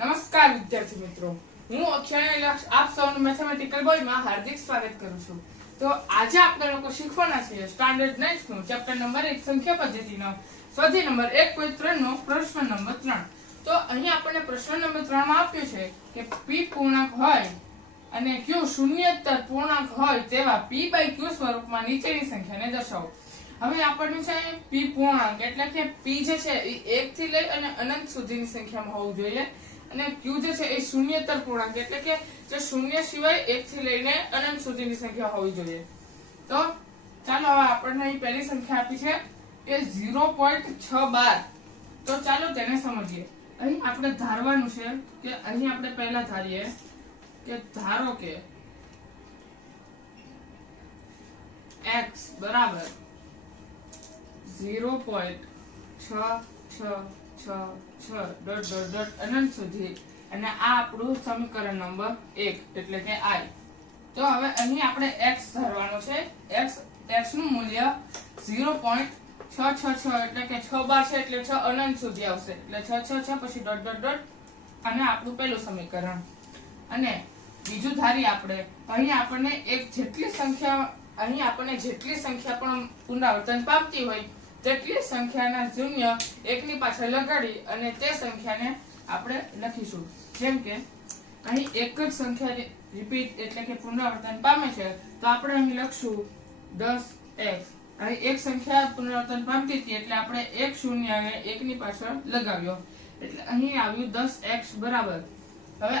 નમસ્કાર વિદ્યાર્થી મિત્રો, હું અક્ષય લક્ષ આપ સૌનું મેથેમેટિકલ બોયમાં હાર્દિક સ્વાગત કરું છું. તો આજે આપણે લોકો શીખવાના છીએ સ્ટાન્ડર્ડ 9 નું ચેપ્ટર નંબર 1 સંખ્યા પદ્ધતિનો સ્વાધ્યાય નંબર 1.3 નો પ્રશ્ન નંબર 3. તો અહીં આપણને પ્રશ્ન નંબર 3 માં આપ્યું છે કે p પૂર્ણાંક હોય અને q શૂન્યેતર પૂર્ણાંક હોય તેવા p/q સ્વરૂપમાં નીચેની સંખ્યાને દર્શાવો. હવે આપણને છે p પૂર્ણાંક એટલે કે p જે છે એ 1 થી લઈ અને અનંત સુધીની સંખ્યામાં હોવું જોઈએ અને q જે છે એ શૂન્યેતર પૂર્ણાંક એટલે કે જે શૂન્ય સિવાય 1 થી લઈને અનંત સુધીની સંખ્યા હોવી જોઈએ. તો ચાલો હવે આપણને અહીં પહેલી સંખ્યા આપી છે કે 0.612. તો ચાલો તેને સમજીએ. અહીં આપણે ધારવાનું છે કે અહીં આપણે પહેલા ધારીએ કે ધારો કે x બરાબર 0.666 અનંત સુધી અને આ આપણું સમીકરણ નંબર 1 એટલે કે I. તો હવે અહીં આપણે x ધારવાનો છે. x નું મૂલ્ય 0.666 એટલે કે 6 છે એટલે 6 અનંત સુધી આવશે એટલે 666 પછી ... અને આપણું પહેલું સમીકરણ. અને બીજું ધારી આપણે અહીં આપણને જેટલી સંખ્યા પણ પુનરાવર્તન પામતી હોય તેટલી સંખ્યાના શૂન્ય એકની પાછળ લગાડી અને તે સંખ્યાને આપણે લખીશું. જેમ કે અહીં એક જ સંખ્યા રિપીટ એટલે કે પુનરાવર્તન પામે છે તો આપણે અહીં લખશું 10x. અહીં એક સંખ્યા પુનરાવર્તન પામતી હતી એટલે આપણે એક શૂન્ય અને એકની પાછળ લગાવ્યો એટલે અહીં આવ્યું 10x બરાબર. હવે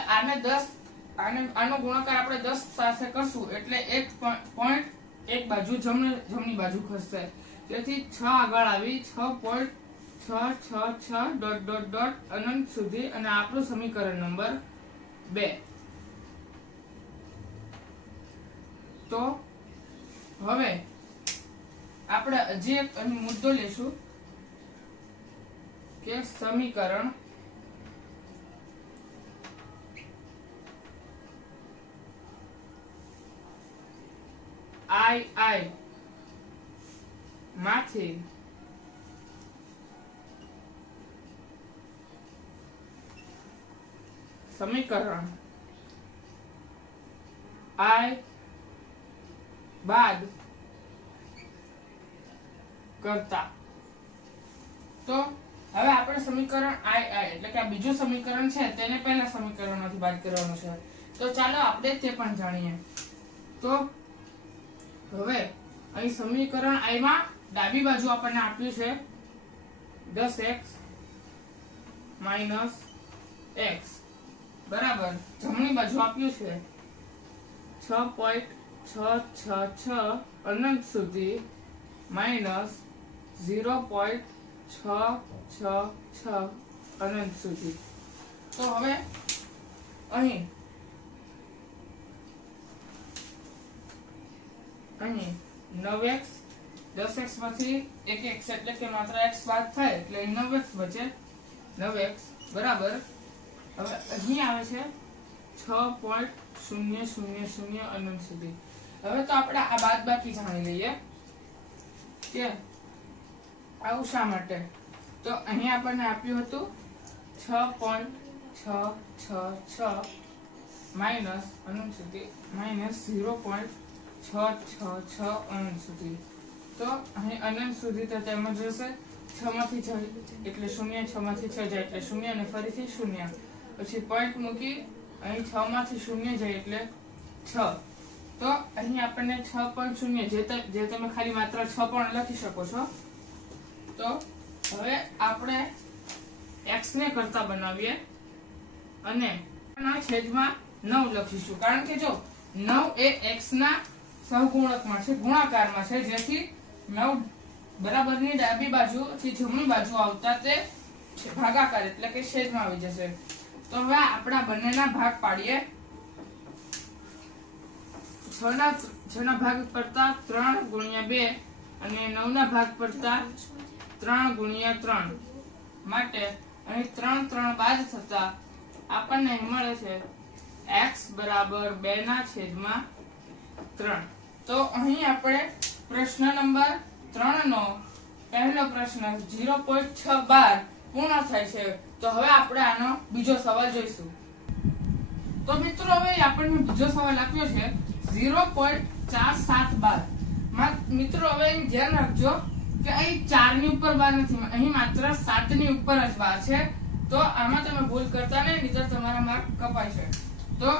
આનો ગુણાકાર આપણે 10 સાથે કરશું એટલે 1 એક બાજુ જમણી બાજુ ખસશે તેથી 6 આગળ આવી 6.666 ... અનંત સુધી અને આપણું સમીકરણ નંબર 2. તો હવે આપણે હજી એક અહીં મુદ્દો લેશું કે સમીકરણ I માંથી સમીકરણ I બાદ કરતા. તો હવે આપણે સમીકરણ I એટલે કે આ બીજું સમીકરણ છે તેને પહેલા સમીકરણમાંથી બાદ કરવાનું છે. તો ચાલો આપણે તે પણ જાણીએ. તો હવે અહીં સમીકરણ I માં ડાબી બાજુ આપણને આપ્યું છે 10x - x બરાબર. જમણી બાજુ આપ્યું છે 6.666 અનંત સુધી -0.666 અનંત સુધી. તો હવે અહીં 9x 10x માંથી 1x એટલે કે માત્ર x બાદ થાય એટલે 9x બચે. 9x બરાબર. હવે અહીં આવે છે 6.000 અનંત સુધી. હવે તો આપણે આ બાદબાકી જાણી લઈએ કે આવું શા માટે. તો અહીં આપણને આપ્યું હતું 6.666 માઈનસ અનંત સુધી -0.666 અનંત સુધી. તો અહીં અનંત સુધી તો તેમ જ રહેશે. 6 માંથી 6 એટલે 0, 6 માંથી 6 જાય એટલે 0 અને ફરીથી 0. પછી પોઈન્ટ મૂકી અહીં 6 માંથી 0 જાય એટલે 6. તો અહીં આપણને 6.0 જે તમે ખાલી માત્ર 6 પણ લખી શકો છો. તો હવે આપણે x ને કરતા બનાવીએ અને છેદમાં 9 લખીશું કારણ કે જો 9 એ x ના સહગુણકમાં છે, ગુણાકારમાં છે, જેથી 9 બરાબરની ડાબી બાજુ થી જમણી બાજુ આવતા તે ભાગાકાર એટલે કે છેદમાં આવી જશે. તો હવે આપણા બંનેના ભાગ પાડીએ. 6 ના ભાગ પડતા 3 × 2 અને 9 ના ભાગ પડતા 3 × 3 માટે અહીં 3 બાદ થતા આપણને મળે છે x બરાબર 2/3. તો અહીં આપણે પ્રશ્ન નંબર 3 નો પહેલો પ્રશ્ન 0.612 પૂર્ણ થાય છે. તો હવે આપણે આનો બીજો સવાલ જોઈશું. તો મિત્રો હવે આપણને બીજો સવાલ આપ્યો છે 0.4712. મિત્રો હવે ધ્યાન રાખજો કે અહીં 4 ની ઉપર બાર નથી, અહીં માત્ર 7 ની ઉપર જ બાર છે. તો આમાં તમે ભૂલ કરતા નહીં, નહીંતર તમારા માર્ક કપાય છે. તો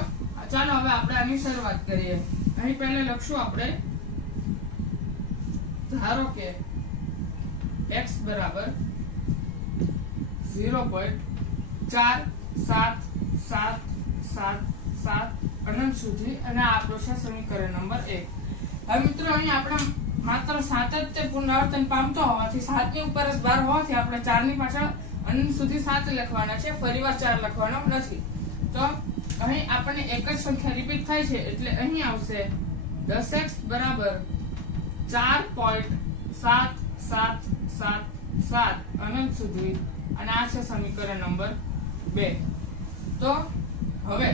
ચાલો હવે આપણે આની શરૂઆત કરીએ. અહીં પહેલા લખશું આપણે, ધારો કે x બરાબર 0.4777 અનંત સુધી, અને આ આપણો છે સમીકરણ નંબર 1. હવે મિત્રો અહીં આપણે માત્ર 7 જ તે પુનરાવર્તન પામતો હોવાથી 7 ની ઉપર જ 12 હોવાથી આપણે 4 ની પાછળ અનંત સુધી 7 લખવાના છે, ફરીવાર 4 લખવાનો નથી. તો અહીં આપણને એક જ સંખ્યા રિપીટ થાય છે, એટલે અહીં આવશે 10x બરાબર 4.7777 અનંત સુધી, અને આ છે સમીકરણ નંબર 2. તો હવે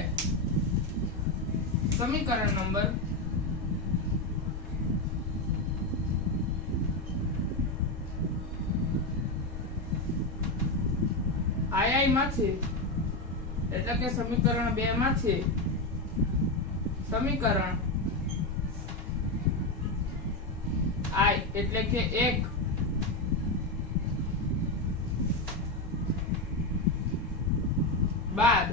સમીકરણ નંબર આઈ માંથી, એટલે કે સમીકરણ 2 માંથી સમીકરણ આઈ એટલે કે 1 બાદ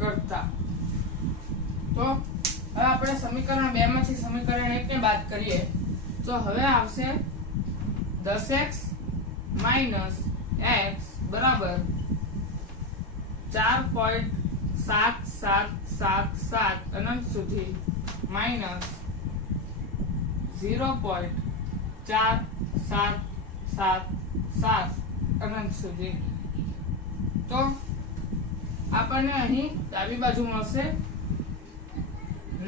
કરતા. તો હવે આપણે સમીકરણ 2 માંથી સમીકરણ 1 ને બાદ કરીએ તો હવે આવશે 10x માઈનસ x બરાબર 4.7777 અનંત સુધી માઈનસ 0.4777 અનંત સુધી. તો આપણને અહીં ડાબી બાજુ મળશે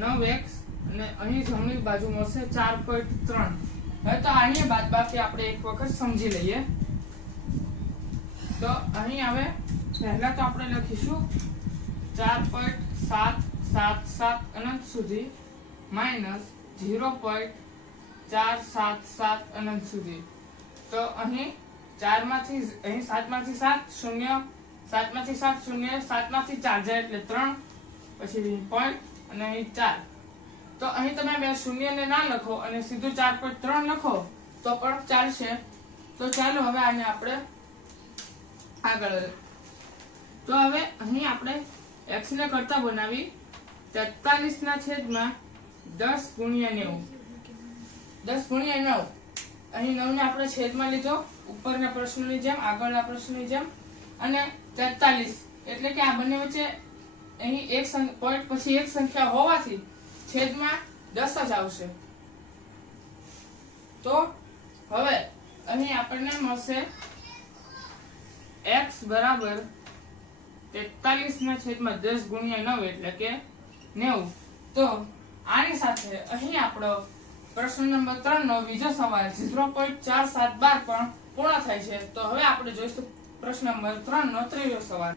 9x અને અહીં જમણી બાજુ મળશે 4.3. હવે તો આની બાદબાકી આપણે એક વખત સમજી લઈએ. તો અહીં હવે પહેલા તો આપણે લખીશું 4.777 અનંત સુધી માઈનસ 0.477 અનંત સુધી. તો અહીં 4 માંથી, અહીં 7 માંથી 7 0, 7 માંથી 7 0, 7 માંથી 4 જાય એટલે 3, પછી પોઈન્ટ અને અહીં 4. તો અહીં તમે બે શૂન્ય ને ના લખો અને સીધું 4.3 લખો તો પણ ચાલશે. તો ચાલો હવે આને આપણે આગળ. તો હવે અહીં આપણે x ને કરતા બનાવી 43 ના છેદમાં 10 ગુણ્યા 90. 10 ગુણ્યા 9. અહીં 9 ને આપણે છેદમાં લીધો, ઉપરના પ્રશ્નની જેમ, આગળના પ્રશ્નની જેમ, અને 43 એટલે કે આ બંને વચ્ચે અહીં એક પોઈન્ટ પછી એક સંખ્યા હોવાથી છેદમાં 10 જ આવશે. તો હવે અહીં આપણને મળશે x બરાબર 43 ના છેદમાં 10 ગુણ્યા 9 એટલે કે 90. તો આની સાથે અહીં આપણો પ્રશ્ન નંબર 3 નો બીજો સવાલ 0.4712 પણ પૂર્ણ થાય છે. તો હવે આપણે જોઈશું પ્રશ્ન નંબર 3 નો ત્રીજો સવાલ.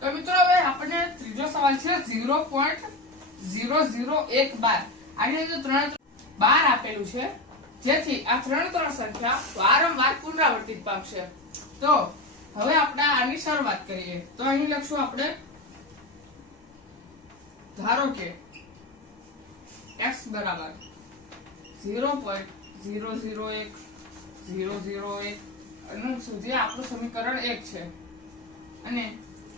તો મિત્રો હવે આપણને ત્રીજો સવાલ છે 0.00112. આની અંદર 3 12 આપેલું છે, જેથી આ 3 સંખ્યા વારંવાર પુનરાવર્તિત પામશે. તો હવે આપણે આની શરૂઆત કરીએ. તો અહીં લખશું આપણે, ધારો કે x બરાબર 0.001 અનંત સુધી આપણું સમીકરણ 1 છે, અને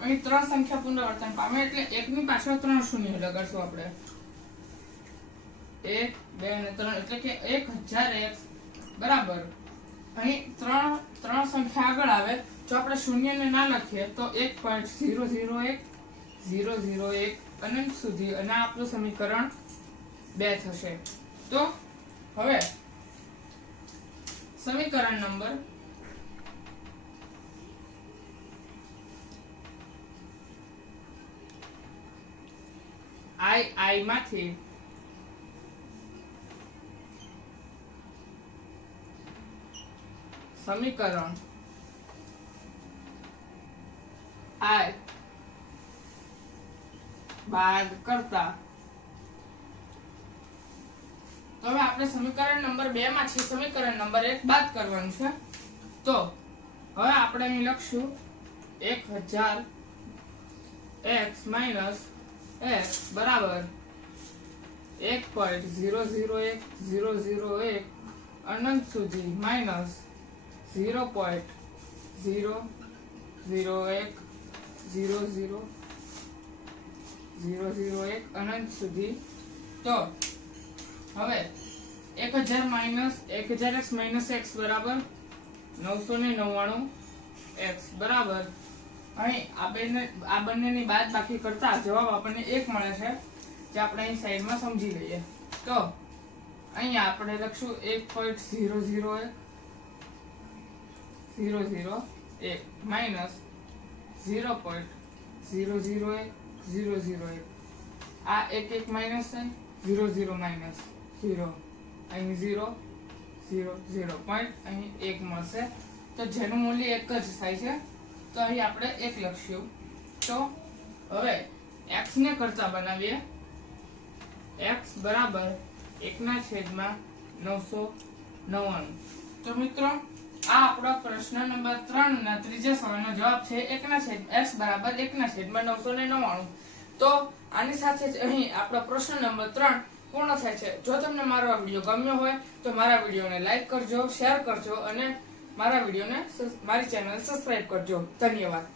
અહીં 3 સંખ્યા પુનરાવર્તન પામે એટલે 1 ની પાછળ 3 શૂન્ય લગાડશું આપણે. 1 2 અને 3 એટલે કે 1001 બરાબર. અહીં 3 સંખ્યા આગળ આવે, જો આપણે શૂન્ય ને ના લખીએ તો 1.001 અનંત સુધી, અને આપણું સમીકરણ 2 થશે. તો હવે સમીકરણ નંબર i માંથી સમીકરણ i બાદ કરતા. તો હવે આપણે સમીકરણ નંબર 2 માંથી સમીકરણ નંબર 1 બાદ કરવાનું છે. તો તો હવે આપણે અહીં લખશું 1000 x માઇનસ x બરાબર 1.001 અનંત સુધી માઇનસ 0.001 અનંત સુધી. તો હવે 1000 માઇનસ 1000x માઇનસ x બરાબર 999 x બરાબર અહીં આ બંનેની બાદ બાકી કરતા જવાબ આપણને 1 મળે છે, જે આપણે અહીં સાઈડમાં સમજી લઈએ. તો અહીંયા આપણે લખશું 1.001 માઇનસ 0.001 આ 1 માઇનસ થાય 0 માઇનસ 0 અહીં 0 પોઈન્ટ અહીં 1 મળશે, તો જેનું મૂલ્ય 1 જ થાય છે. તો અહીં આપણે 1 લખશું. તો હવે x ને કરતા બનાવીએ. x બરાબર 1/999. તો મિત્રો આ આપણો પ્રશ્ન નંબર 3 ના ત્રીજા સવાલનો જવાબ છે x બરાબર 1/999. તો આની સાથે જ અહીં આપણો પ્રશ્ન નંબર 3 પૂર્ણ થાય છે. જો તમને મારો આ વિડીયો ગમ્યો હોય તો મારા વિડીયોને લાઈક કરજો, શેર કરજો અને મારી ચેનલ સબસ્ક્રાઇબ કરજો. ધન્યવાદ.